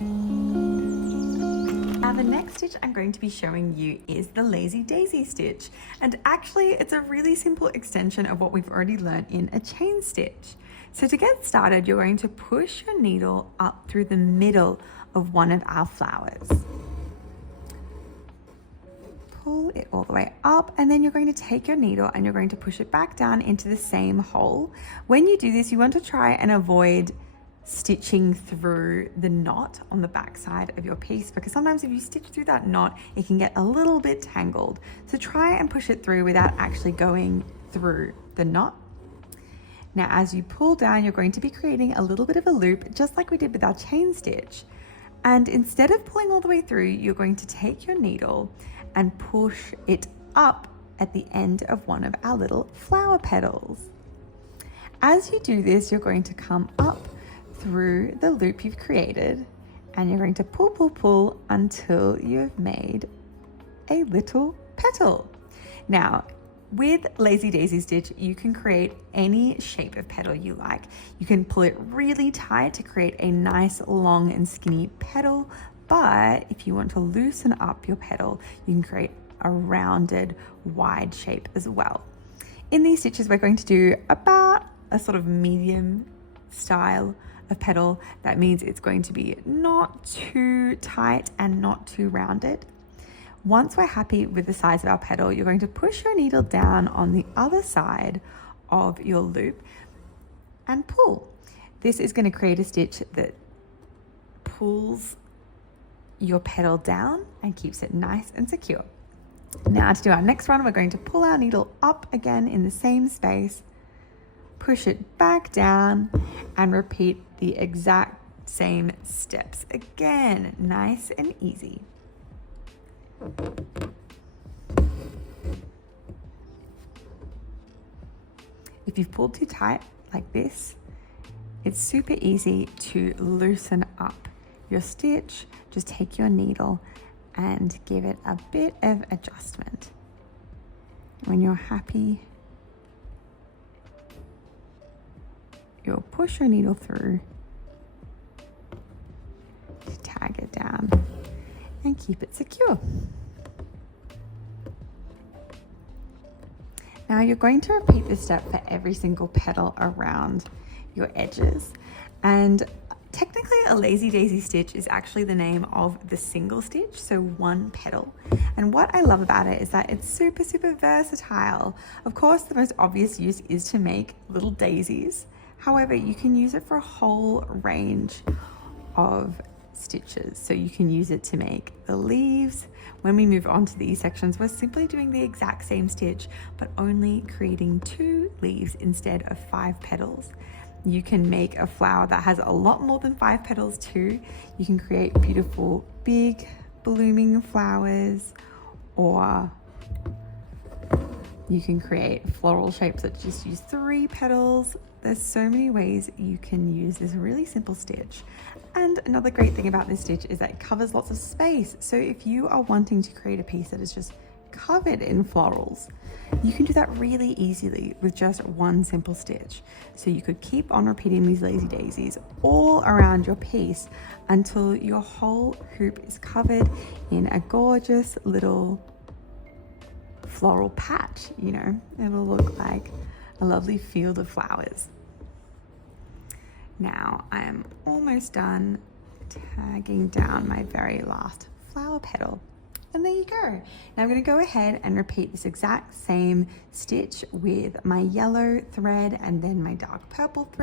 Now the next stitch I'm going to be showing you is the Lazy Daisy stitch, and actually it's a really simple extension of what we've already learned in a chain stitch. So to get started, you're going to push your needle up through the middle of one of our flowers. Pull it all the way up, and then you're going to take your needle and you're going to push it back down into the same hole. When you do this, you want to try and avoid stitching through the knot on the back side of your piece, because sometimes if you stitch through that knot, it can get a little bit tangled. So try and push it through without actually going through the knot. Now, as you pull down, you're going to be creating a little bit of a loop, just like we did with our chain stitch. And instead of pulling all the way through, you're going to take your needle and push it up at the end of one of our little flower petals. As you do this, you're going to come up through the loop you've created, and you're going to pull, pull, pull until you've made a little petal. Now, with Lazy Daisy stitch, you can create any shape of petal you like. You can pull it really tight to create a nice long and skinny petal, but if you want to loosen up your petal, you can create a rounded, wide shape as well. In these stitches, we're going to do about a sort of medium style of petal. That means it's going to be not too tight and not too rounded. Once we're happy with the size of our petal, you're going to push your needle down on the other side of your loop and pull. This is going to create a stitch that pulls your petal down and keeps it nice and secure. Now to do our next one, we're going to pull our needle up again in the same space, push it back down, and repeat the exact same steps. Again, nice and easy. If you've pulled too tight like this, it's super easy to loosen up your stitch. Just take your needle and give it a bit of adjustment. When you're happy, you'll push your needle through to tag it down and keep it secure. Now you're going to repeat this step for every single petal around your edges. And technically a Lazy Daisy stitch is actually the name of the single stitch, so one petal. And what I love about it is that it's super, super versatile. Of course, the most obvious use is to make little daisies. However, you can use it for a whole range of stitches. So you can use it to make the leaves. When we move on to these sections, we're simply doing the exact same stitch, but only creating 2 leaves instead of 5 petals. You can make a flower that has a lot more than 5 petals too. You can create beautiful, big, blooming flowers, or you can create floral shapes that just use 3 petals. There's so many ways you can use this really simple stitch. And another great thing about this stitch is that it covers lots of space. So if you are wanting to create a piece that is just covered in florals, you can do that really easily with just one simple stitch. So you could keep on repeating these Lazy Daisies all around your piece until your whole hoop is covered in a gorgeous little floral patch. You know, it'll look like a lovely field of flowers. Now I'm almost done tagging down my very last flower petal. And there you go. Now I'm going to go ahead and repeat this exact same stitch with my yellow thread and then my dark purple thread.